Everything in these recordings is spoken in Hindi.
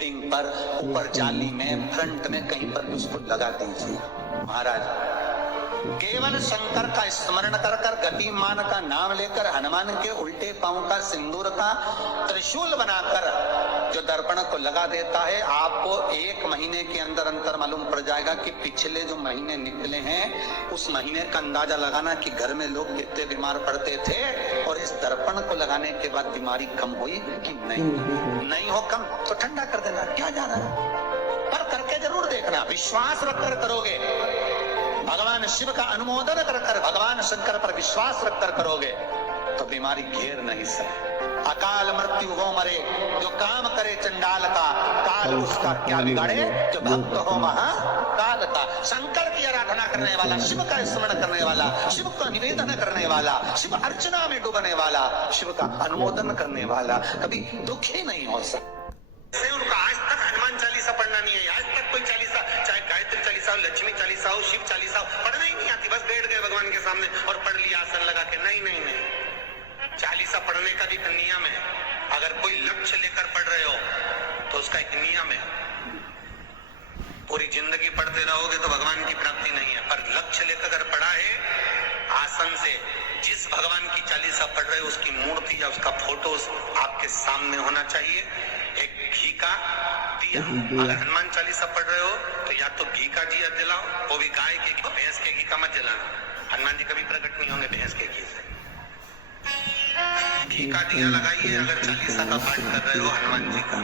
बिल्डिंग पर ऊपर जाली में फ्रंट में कहीं पर उसको लगा दीजिए। महाराज केवल शंकर का स्मरण कर कर गतिमान का नाम लेकर हनुमान के उल्टे पांव का सिंदूर का त्रिशूल बनाकर जो दर्पण को लगा देता है, आपको 1 महीने के अंदर अंतर मालूम पड़ जाएगा कि पिछले जो महीने निकले हैं उस महीने का अंदाजा लगाना कि घर में लोग कितने बीमार पड़ते थे और इस दर्पण को लगाने के बाद बीमारी कम हुई कि नहीं हो कम तो ठंडा कर देना, क्या जा रहा है, पर करके जरूर देखना। विश्वास रखकर करोगे, भगवान शिव का अनुमोदन कर कर भगवान शंकर पर विश्वास रखकर करोगे तो बीमारी घेर नहीं सके। अकाल मृत्यु हो मरे जो काम करे चंडाल का, काल उसका क्या बिगाड़े जो भक्त हो महाकाल का। शंकर की आराधना करने वाला, शिव का स्मरण करने वाला, शिव का निवेदन करने वाला, शिव अर्चना में डूबने वाला, शिव का अनुमोदन करने वाला कभी दुखी नहीं हो सकता। उनका आज तक हनुमान चालीसा पढ़ना नहीं है, आज तक कोई चालीसा, चाहे गायत्री चालीसा हो, लक्ष्मी चालीसा हो, शिव चालीसा हो, पढ़ना ही नहीं आती। बस बैठ गए भगवान के सामने और पढ़ लिया आसन लगा के। नहीं नहीं नहीं, चालीसा पढ़ने का भी एक नियम है। अगर कोई लक्ष्य लेकर पढ़ रहे हो तो उसका एक नियम है। पूरी जिंदगी पढ़ते रहोगे तो भगवान की प्राप्ति नहीं है, पर लक्ष्य लेकर अगर पढ़ा है आसन से, जिस भगवान की चालीसा पढ़ रहे हो उसकी मूर्ति या उसका फोटो आपके सामने होना चाहिए। एक घी का दिया, अगर हनुमान चालीसा पढ़ रहे हो तो या तो घी का दिया जलाओ, वो भी गाय के घी, भैंस के घी का मत जलाना। हनुमान जी कभी प्रकट नहीं होंगे भैंस के घी से। घी का दिया लगाइए अगर चालीसा का पाठ कर रहे हो हनुमान जी का।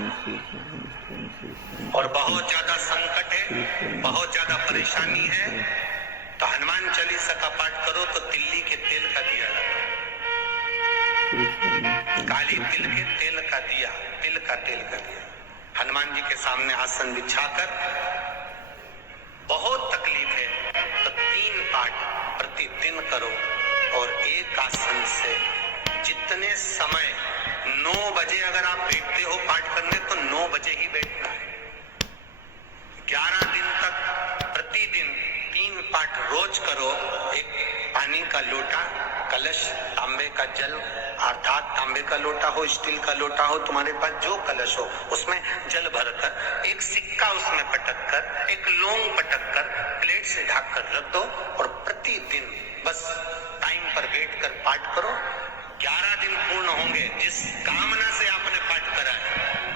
और बहुत ज्यादा संकट है, बहुत ज्यादा परेशानी है तो हनुमान चालीसा का पाठ करो तो तिल्ली के तेल का दिया लगाओ, काली तिल के तेल का दिया, तिल का तेल का दिया हनुमान जी के सामने आसन बिछाकर। बहुत तकलीफ है तो 3 पाठ प्रतिदिन करो और एक आसन से जितने समय 9 बजे अगर आप बैठते हो पाठ करने तो 9 बजे ही बैठना है। 11 दिन तक प्रतिदिन 3 पाठ रोज करो। एक पानी का लोटा, कलश, तांबे का जल, अर्थात तांबे का लोटा हो, स्टील का लोटा हो, तुम्हारे पास जो कलश हो उसमें जल भरकर एक सिक्का उसमें पटक कर, एक लौंग पटक कर प्लेट से ढक कर रख दो और प्रतिदिन बस टाइम पर बैठकर पाठ करो। 11 दिन पूर्ण होंगे, जिस कामना से आपने पाठ करा है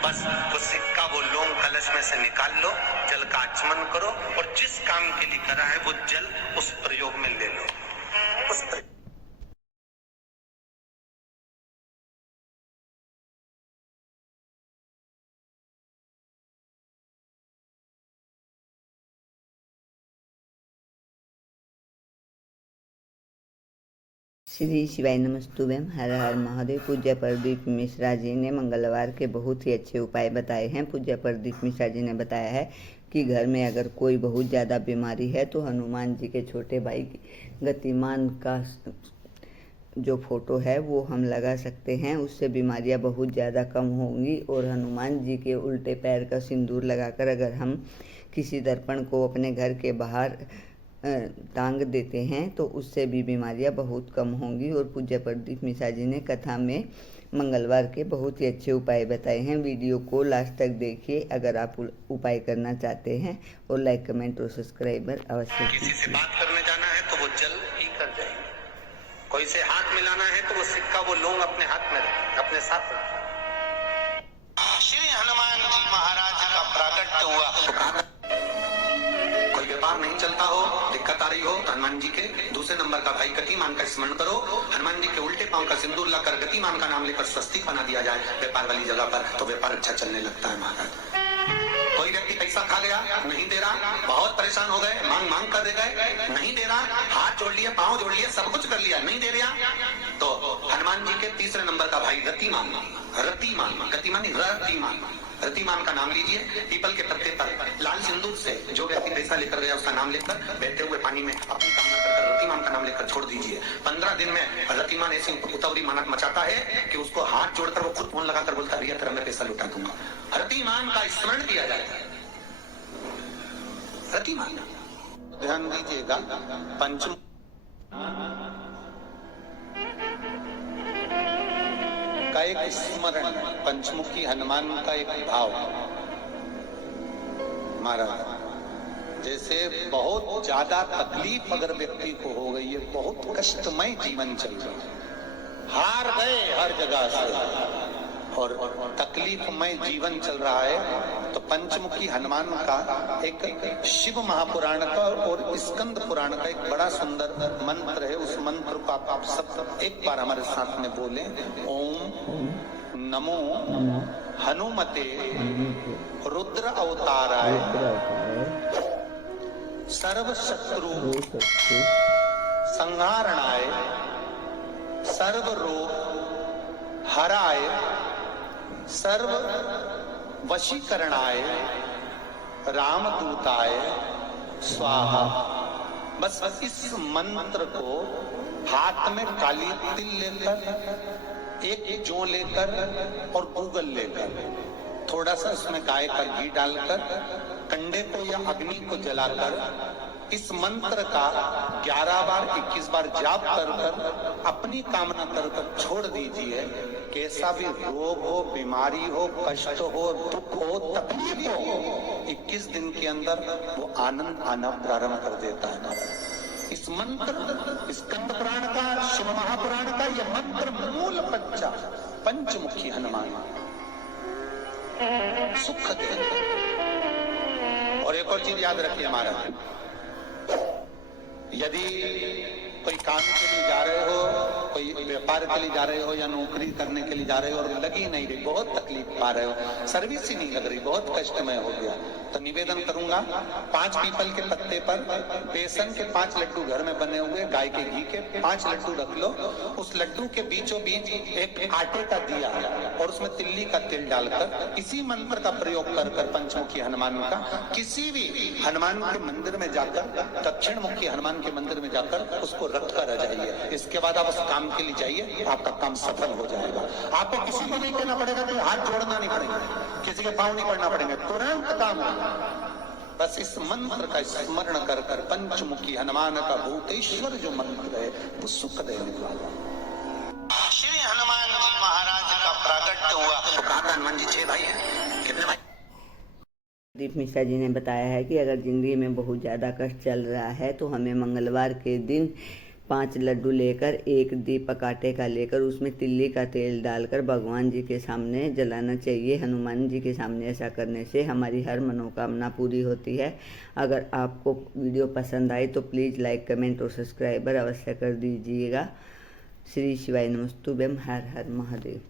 बस वो सिक्का, वो लौंग कलश में से निकाल लो, जल का आचमन करो और जिस काम के लिए करा है वो जल उस प्रयोग में ले लो। उस श्री शिवाय नमस्तुभ्यम। हर हर महादेव। पूज्य प्रदीप मिश्रा जी ने मंगलवार के बहुत ही अच्छे उपाय बताए हैं। पूज्य प्रदीप मिश्रा जी ने बताया है कि घर में अगर कोई बहुत ज़्यादा बीमारी है तो हनुमान जी के छोटे भाई गतिमान का जो फोटो है वो हम लगा सकते हैं, उससे बीमारियां बहुत ज़्यादा कम होंगी। और हनुमान जी के उल्टे पैर का सिंदूर लगाकर अगर हम किसी दर्पण को अपने घर के बाहर टांग देते हैं तो उससे भी बीमारियां बहुत कम होंगी। और पूज्य प्रदीप मिश्रा जी ने कथा में मंगलवार के बहुत ही अच्छे उपाय बताए हैं। वीडियो को लास्ट तक देखिए अगर आप उपाय करना चाहते हैं, और लाइक, कमेंट और सब्सक्राइबर अवश्य। किसी से बात करने जाना है तो वो जल ही कर जाएंगे, कोई से हाथ मिलाना है तो वो सिक्का, वो लौंग अपने हाथ में रखें, अपने साथ रखें। श्री हनुमान जी महाराज का प्राकट्य हुआ। कोई व्यापार नहीं चलता हो, दिक्कत आ रही हो तो हनुमान जी के दूसरे नंबर का भाई गतिमान का स्मरण करो। हनुमान जी के उल्टे पांव का सिंदूर लाकर गतिमान का नाम लेकर स्वस्तिक बना दिया जाए व्यापार वाली जगह पर, तो व्यापार अच्छा चलने लगता है महाराज। कोई व्यक्ति पैसा खा गया, नहीं दे रहा, बहुत परेशान हो गए, मांग मांग कर दे गए, नहीं दे रहा, हाथ जोड़ लिया, पांव जोड़ लिया, सब कुछ कर लिया, नहीं दे रहा, तो हनुमान जी के तीसरे नंबर का भाई रतिमान, रतिमान, गतिमान रतिमान, रतिमान का नाम लीजिए। पीपल के पत्ते पर लाल सिंदूर से जो व्यक्ति पैसा लेकर गया उसका नाम लेकर बहते हुए पानी में अपनी कामना कर रतिमान का नाम लेकर छोड़ दीजिए। 15 दिन में रतिमान ऐसी उतावली मानक मचाता है कि उसको हाथ जोड़कर वो खुद फोन लगाकर बोलता है, भैया तेरा मैं पैसा लौटा दूंगा। रतिमान का स्मरण किया जाता है। रतिमान, ध्यान दीजिएगा, पंचम का एक स्मरण, पंचमुखी हनुमान का एक भाव, महाराज। जैसे बहुत ज्यादा तकलीफ अगर व्यक्ति को हो गई है, बहुत कष्टमय जीवन चल रहा है, हार गए हर जगह से और तकलीफमय जीवन चल रहा है, तो पंचमुखी हनुमान का एक शिव महापुराण का और स्कंद पुराण का एक बड़ा सुंदर मंत्र है। उस मंत्र को आप सब एक बार हमारे साथ में बोलें। ओम नमो हनुमते रुद्र अवताराय सर्व शत्रु संहारणाय सर्व रोग हराय सर्व वशीकरणाय रामदूताय स्वाहा। बस इस मंत्र को हाथ में काली तिल लेकर, एक जौ लेकर और गूगल लेकर, थोड़ा सा उसमें गाय का घी डालकर, कंडे को या अग्नि को जलाकर इस मंत्र का 11 बार 21 बार जाप कर कर अपनी कामना कर कर छोड़ दीजिए। कैसा भी रोग हो, बीमारी हो, कष्ट हो, दुख हो, तकलीफ हो, 21 दिन के अंदर वो आनंद आना प्रारंभ कर देता है। इस मंत्र, स्कंद पुराण का, शिव महापुराण का यह मंत्र मूल बच्चा पंचमुखी हनुमान सुख दे। और एक और चीज याद रखिए महाराज, यदि कोई काम के लिए जा रहे हो, कोई व्यापार के लिए जा रहे हो या नौकरी करने के लिए जा रहे हो और लगी नहीं रही, बहुत तकलीफ पा रहे हो, सर्विस ही नहीं लग रही, बहुत कष्टमय हो गया, तो निवेदन करूंगा 5 पीपल के पत्ते पर बेसन के 5 लड्डू घर में बने हुए, गाय के घी के 5 लड्डू रख लो, उस लड्डू के बीचों बीच एक आटे का दिया और उसमें तिल्ली का तेल डालकर इसी मंत्र का प्रयोग कर कर पंचमुखी हनुमान का किसी भी हनुमान के मंदिर में जाकर, दक्षिण मुखी हनुमान के मंदिर में जाकर उसको रख कर आ जाइए। इसके बाद आप उस काम के लिए जाइए, आपका काम सफल हो जाएगा। आपको किसी को नहीं कहना पड़ेगा, कोई हाथ जोड़ना नहीं पड़ेगा, किसी के पांव नहीं पड़ना पड़ेगा, तुरंत काम होगा। बस इस मंत्र का स्मरण कर कर पंचमुखी हनुमान का भूतेश्वर जो मंत्र है वो सुख देने वाला। श्री हनुमान जी महाराज का प्राकट्य हुआ तो कहा हनुमान जी 6 भाई हैं, कितने भाई? प्रदीप मिश्रा जी ने बताया है कि अगर ज़िंदगी में बहुत ज़्यादा कष्ट चल रहा है तो हमें मंगलवार के दिन 5 लड्डू लेकर, एक दीपक आटे का लेकर, उसमें तिल्ली का तेल डालकर भगवान जी के सामने जलाना चाहिए। हनुमान जी के सामने ऐसा करने से हमारी हर मनोकामना पूरी होती है। अगर आपको वीडियो पसंद आई तो प्लीज़ लाइक, कमेंट और सब्सक्राइबर अवश्य कर दीजिएगा। श्री शिवाय नमस्तुभ्यम। हर हर महादेव।